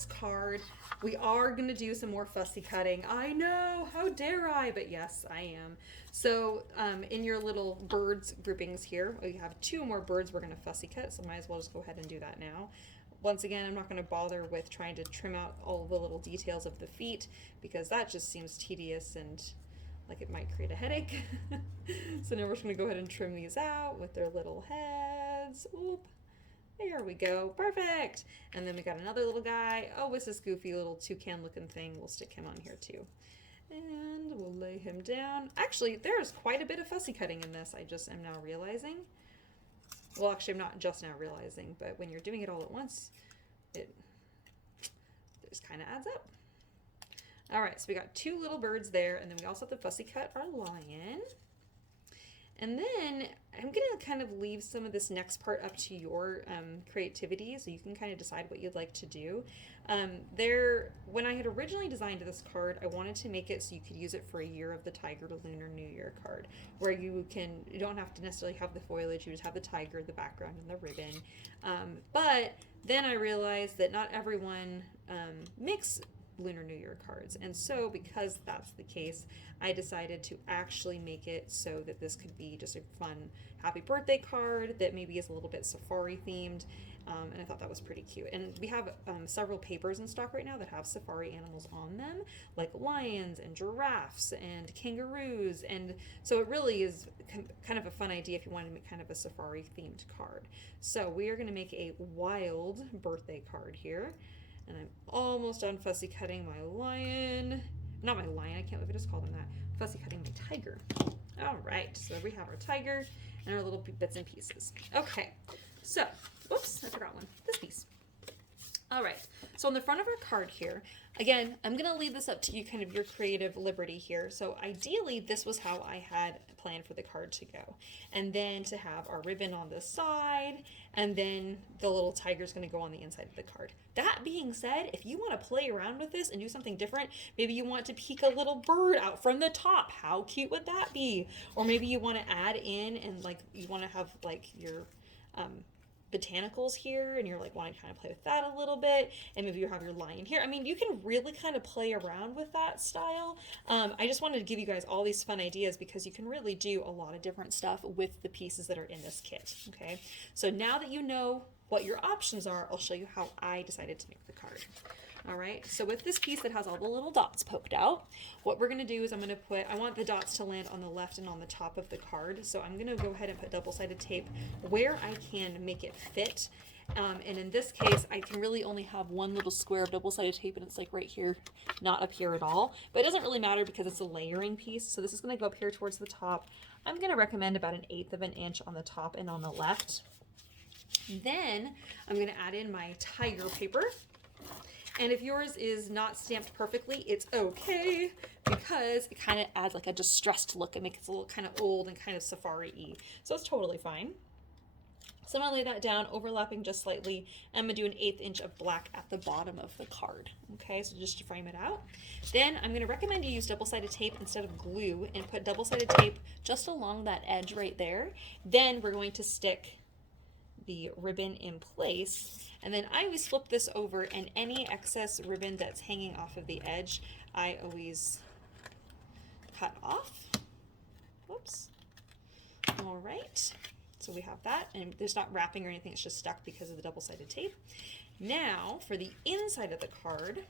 next card, we are going to do some more fussy cutting. I know, how dare I? But yes, I am. So in your little birds groupings here, we have 2 more birds we're going to fussy cut, so might as well just go ahead and do that now. Once again, I'm not going to bother with trying to trim out all the little details of the feet because that just seems tedious and like it might create a headache. So now we're just going to go ahead and trim these out with their little heads. Oop. There we go. Perfect. And then we got another little guy. Oh, it's this goofy little toucan looking thing. We'll stick him on here too. And we'll lay him down. Actually, there's quite a bit of fussy cutting in this. I just am now realizing. Well, actually, I'm not just now realizing, but when you're doing it all at once, it just kind of adds up. All right, so we got 2 little birds there, and then we also have to fussy cut our lion. And then I'm going to kind of leave some of this next part up to your creativity, so you can kind of decide what you'd like to do. When I had originally designed this card, I wanted to make it so you could use it for a Year of the Tiger to Lunar New Year card, where you don't have to necessarily have the foliage, you just have the tiger, the background, and the ribbon. But then I realized that not everyone makes Lunar New Year cards, and so because that's the case, I decided to actually make it so that this could be just a fun happy birthday card that maybe is a little bit safari themed, and I thought that was pretty cute. And we have several papers in stock right now that have safari animals on them, like lions and giraffes and kangaroos, and so it really is kind of a fun idea if you want to make kind of a safari themed card. So we are going to make a wild birthday card here. And I'm almost done fussy cutting my lion. Not my lion, I can't believe I just called him that. Fussy cutting my tiger. All right, so we have our tiger and our little bits and pieces. Okay, so, whoops, I forgot one. This piece. All right, so on the front of our card here, again, I'm going to leave this up to you, kind of your creative liberty here. So ideally, this was how I had planned for the card to go. And then to have our ribbon on the side, and then the little tiger's going to go on the inside of the card. That being said, if you want to play around with this and do something different, maybe you want to peek a little bird out from the top. How cute would that be? Or maybe you want to add in and like you want to have like your botanicals here and you're like wanting to kind of play with that a little bit, and maybe you have your lion here. I mean, you can really kind of play around with that style. I just wanted to give you guys all these fun ideas because you can really do a lot of different stuff with the pieces that are in this kit. Okay, so now that you know what your options are, I'll show you how I decided to make the card. All right, so with this piece that has all the little dots poked out, what we're going to do is I want the dots to land on the left and on the top of the card, so I'm going to go ahead and put double-sided tape where I can make it fit. And in this case, I can really only have one little square of double-sided tape, and it's like right here, not up here at all. But it doesn't really matter because it's a layering piece, so this is going to go up here towards the top. I'm going to recommend about 1/8 of an inch on the top and on the left. Then I'm going to add in my tiger paper. And if yours is not stamped perfectly, it's okay because it kind of adds like a distressed look. It makes it a little kind of old and kind of safari-y. So it's totally fine. So I'm going to lay that down, overlapping just slightly. I'm going to do 1/8 inch of black at the bottom of the card. Okay, so just to frame it out. Then I'm going to recommend you use double-sided tape instead of glue and put double-sided tape just along that edge right there. Then we're going to stick the ribbon in place. And then I always flip this over, and any excess ribbon that's hanging off of the edge, I always cut off. Whoops. All right. So we have that, and there's not wrapping or anything, it's just stuck because of the double-sided tape. Now, for the inside of the card,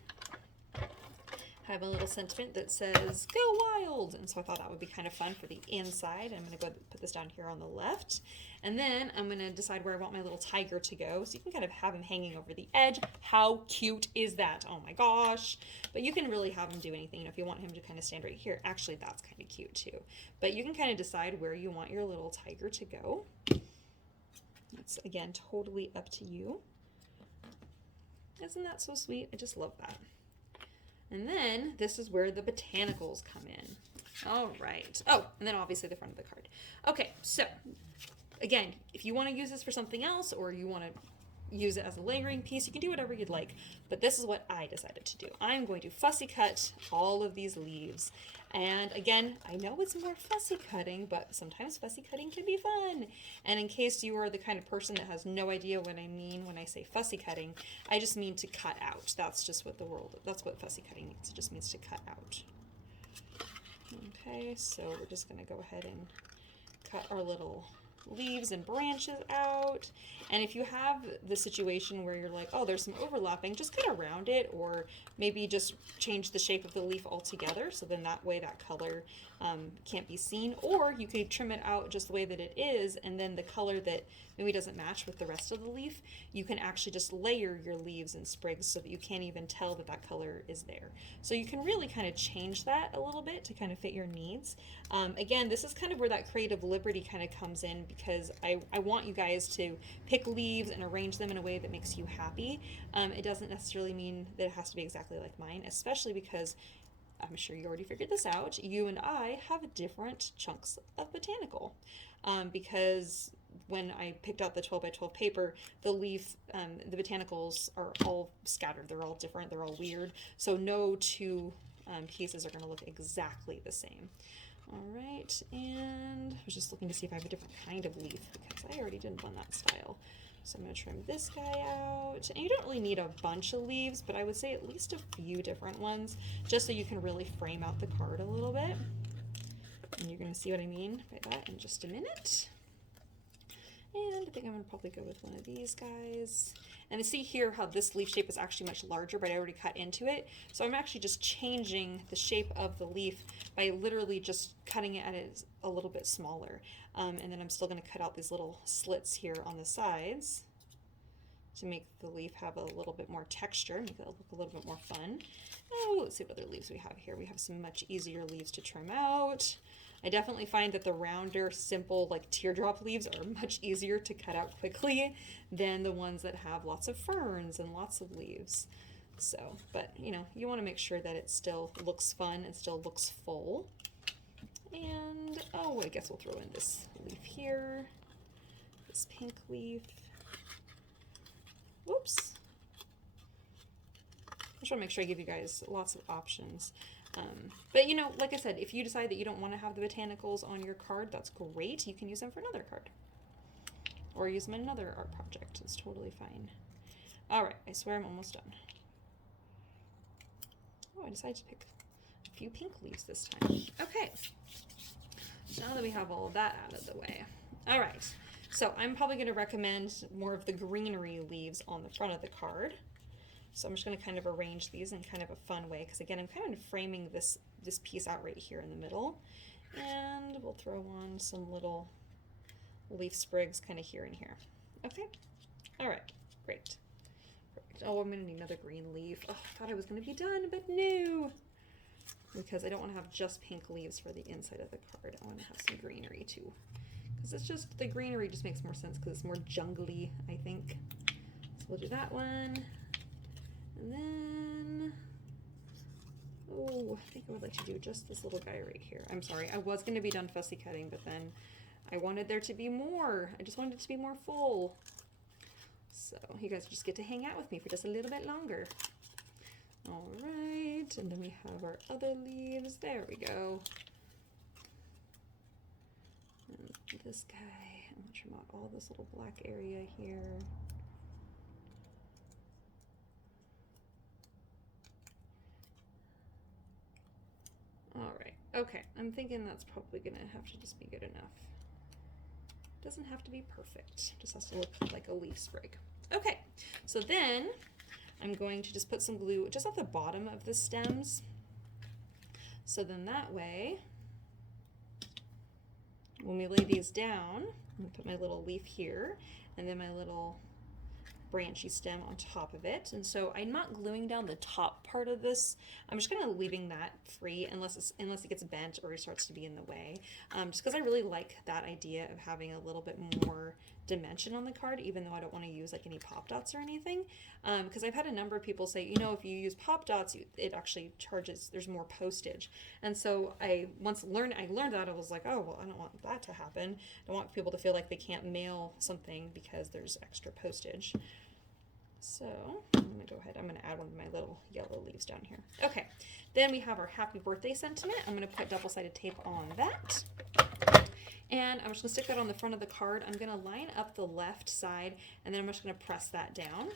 I have a little sentiment that says, "Go wild!" And so I thought that would be kind of fun for the inside. I'm going to go ahead and put this down here on the left. And then I'm going to decide where I want my little tiger to go. So you can kind of have him hanging over the edge. How cute is that? Oh my gosh. But you can really have him do anything. You know, if you want him to kind of stand right here, actually that's kind of cute too. But you can kind of decide where you want your little tiger to go. It's, again, totally up to you. Isn't that so sweet? I just love that. And then this is where the botanicals come in. All right. Oh, and then obviously the front of the card. Okay, so again, if you want to use this for something else or you want to use it as a layering piece. You can do whatever you'd like, but this is what I decided to do. I'm going to fussy cut all of these leaves. And again, I know it's more fussy cutting, but sometimes fussy cutting can be fun. And in case you are the kind of person that has no idea what I mean when I say fussy cutting, I just mean to cut out. That's just what that's what fussy cutting means. It just means to cut out. Okay, so we're just gonna go ahead and cut our little leaves and branches out. And if you have the situation where you're like, oh, there's some overlapping, just cut around it, or maybe just change the shape of the leaf altogether, so then that way that color can't be seen. Or you could trim it out just the way that it is, and then the color that maybe doesn't match with the rest of the leaf, you can actually just layer your leaves and sprigs so that you can't even tell that that color is there. So you can really kind of change that a little bit to kind of fit your needs. Again, this is kind of where that creative liberty kind of comes in, because I want you guys to pick leaves and arrange them in a way that makes you happy. It doesn't necessarily mean that it has to be exactly like mine, especially because I'm sure you already figured this out. You and I have different chunks of botanical, because when I picked out the 12 by 12 paper, the leaf, the botanicals are all scattered. They're all different. They're all weird. So no two pieces are going to look exactly the same. All right, and I was just looking to see if I have a different kind of leaf, because I already did one that style. So I'm going to trim this guy out. And you don't really need a bunch of leaves, but I would say at least a few different ones, just so you can really frame out the card a little bit. And you're going to see what I mean by that in just a minute. And I think I'm going to probably go with one of these guys. And you see here how this leaf shape is actually much larger, but I already cut into it. So I'm actually just changing the shape of the leaf by literally just cutting it at it a little bit smaller. And then I'm still going to cut out these little slits here on the sides to make the leaf have a little bit more texture, make it look a little bit more fun. Oh, let's see what other leaves we have here. We have some much easier leaves to trim out. I definitely find that the rounder, simple, like teardrop leaves are much easier to cut out quickly than the ones that have lots of ferns and lots of leaves. So, but you know, you want to make sure that it still looks fun and still looks full. And, oh, I guess we'll throw in this leaf here, this pink leaf. Whoops. I just want to make sure I give you guys lots of options. But you know, like I said, if you decide that you don't want to have the botanicals on your card, that's great. You can use them for another card, or use them in another art project. It's totally fine. All right, I swear I'm almost done. Oh, I decided to pick a few pink leaves this time. Okay, so now that we have all of that out of the way. All right, so I'm probably going to recommend more of the greenery leaves on the front of the card. So I'm just going to kind of arrange these in kind of a fun way, because again, I'm kind of framing this piece out right here in the middle. And we'll throw on some little leaf sprigs kind of here and here. Okay. All right. Great. Perfect. Oh, I'm going to need another green leaf. Oh, I thought I was going to be done, but no. Because I don't want to have just pink leaves for the inside of the card. I want to have some greenery too. Because it's just, the greenery just makes more sense because it's more jungly, I think. So we'll do that one. And then, oh, I think I would like to do just this little guy right here. I'm sorry, I was going to be done fussy cutting, but then I wanted there to be more. I just wanted it to be more full. So you guys just get to hang out with me for just a little bit longer. All right, and then we have our other leaves. There we go. And this guy, I'm going to trim out all this little black area here. All right, okay, I'm thinking that's probably gonna have to just be good enough. Doesn't have to be perfect, just has to look like a leaf sprig. Okay, so then I'm going to just put some glue just at the bottom of the stems. So then that way, when we lay these down, I'm gonna put my little leaf here, and then my little branchy stem on top of it. And so I'm not gluing down the top part of this. I'm just kind of leaving that free unless it gets bent or it starts to be in the way. Just because I really like that idea of having a little bit more dimension on the card, even though I don't want to use like any pop dots or anything. Because I've had a number of people say, you know, if you use pop dots, it actually charges, there's more postage. And so I learned that, I was like, oh, well, I don't want that to happen. I don't want people to feel like they can't mail something because there's extra postage. So I'm going to go ahead. I'm going to add one of my little yellow leaves down here. Okay. Then we have our happy birthday sentiment. I'm going to put double-sided tape on that. And I'm just going to stick that on the front of the card. I'm going to line up the left side, and then I'm just going to press that down.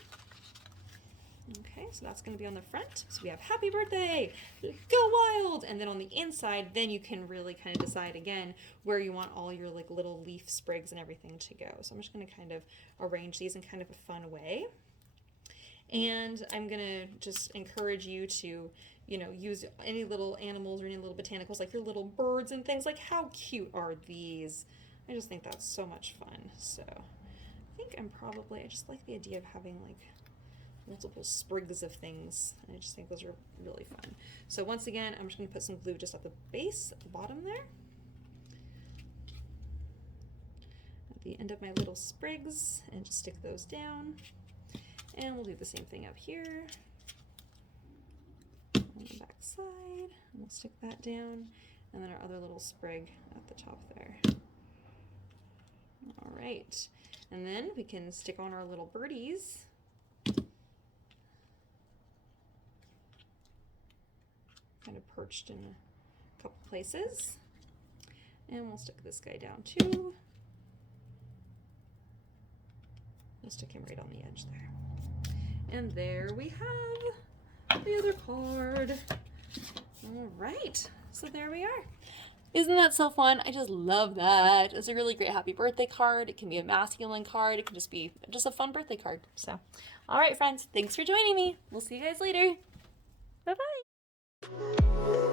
Okay, so that's going to be on the front. So we have happy birthday, go wild. And then on the inside, then you can really kind of decide again where you want all your like little leaf sprigs and everything to go. So I'm just going to kind of arrange these in kind of a fun way. And I'm going to just encourage you to, you know, use any little animals or any little botanicals, like your little birds and things. Like, how cute are these? I just think that's so much fun. So I think I just like the idea of having like multiple sprigs of things. I just think those are really fun. So once again, I'm just going to put some glue just at the base, at the bottom there. At the end of my little sprigs, and just stick those down. And we'll do the same thing up here. On the back side, and we'll stick that down. And then our other little sprig at the top there. All right. And then we can stick on our little birdies. Kind of perched in a couple places. And we'll stick this guy down too. We'll stick him right on the edge there. And there we have the other card. All right, so there we are. Isn't that so fun? I just love that. It's a really great happy birthday card. It can be a masculine card. It can just be just a fun birthday card. So, all right, friends, thanks for joining me. We'll see you guys later. Bye-bye.